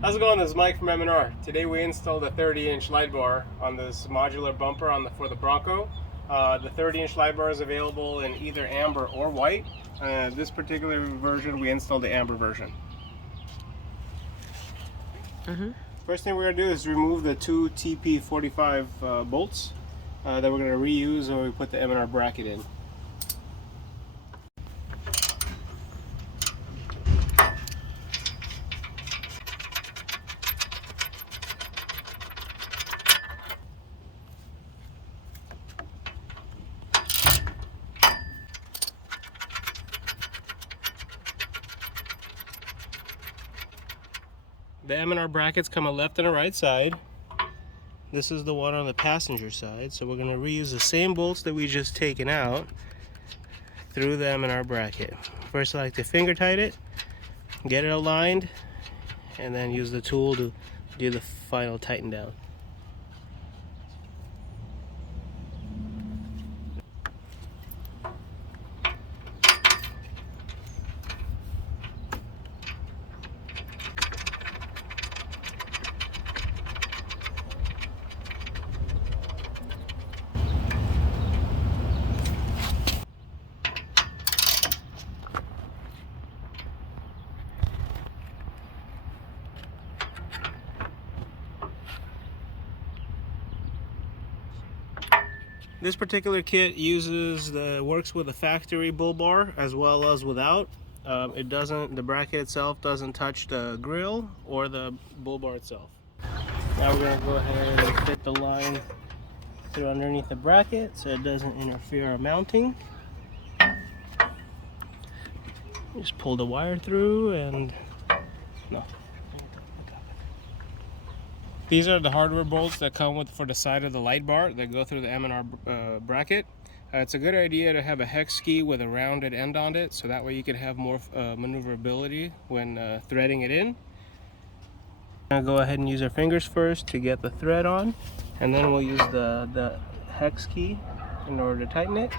How's it going? This is Mike from M&R. Today we installed a 30-inch light bar on this modular bumper for the Bronco. The 30-inch light bar is available in either amber or white. This particular version, we installed the amber version. First thing we're going to do is remove the two TP45 bolts that we're going to reuse when we put the M&R bracket in. The M&R brackets come on left and a right side. This is the one on the passenger side, so we're going to reuse the same bolts that we just taken out through the M&R bracket. First I like to finger tight it, get it aligned, and then use the tool to do the final tighten down. This particular kit works with a factory bull bar as well as without. The bracket itself doesn't touch the grille or the bull bar itself. Now we're going to go ahead and fit the line through underneath the bracket so it doesn't interfere with mounting. Just pull the wire through and no. These are the hardware bolts that come for the side of the light bar that go through the M&R bracket. It's a good idea to have a hex key with a rounded end on it, so that way you can have more maneuverability when threading it in. I'm going to go ahead and use our fingers first to get the thread on, and then we'll use the hex key in order to tighten it.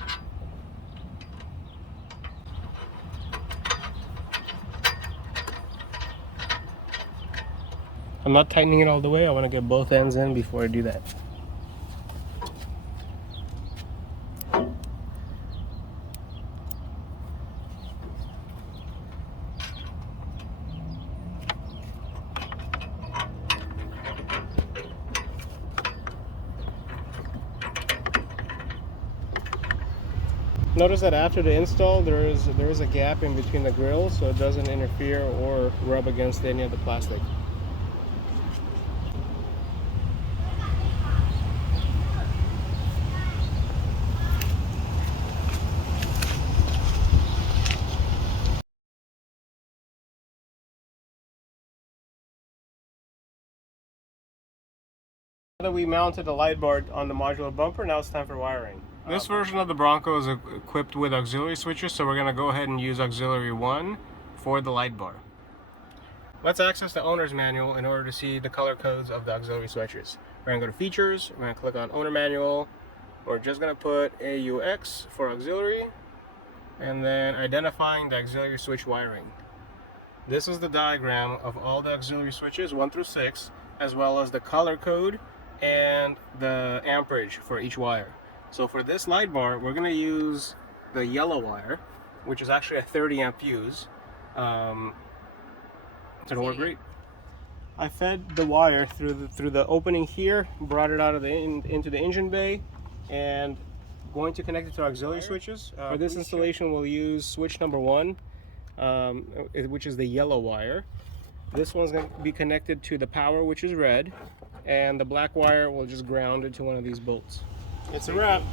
I'm not tightening it all the way. I want to get both ends in before I do that. Notice that after the install, there is a gap in between the grills, so it doesn't interfere or rub against any of the plastic. Now that we mounted the light bar on the modular bumper, now it's time for wiring. This version of the Bronco is equipped with auxiliary switches, so we're going to go ahead and use auxiliary 1 for the light bar. Let's access the owner's manual in order to see the color codes of the auxiliary switches. We're going to go to features, we're going to click on owner manual, we're just going to put AUX for auxiliary, and then identifying the auxiliary switch wiring. This is the diagram of all the auxiliary switches 1 through 6, as well as the color code and the amperage for each wire. So for this light bar, we're going to use the yellow wire, which is actually a 30 amp fuse. It'll work great. I fed the wire through the opening here, brought it out of into the engine bay, and going to connect it to auxiliary switches. For this installation, we'll use switch number 1, which is the yellow wire. This one's going to be connected to the power, which is red, and the black wire will just ground it to one of these bolts. It's a wrap.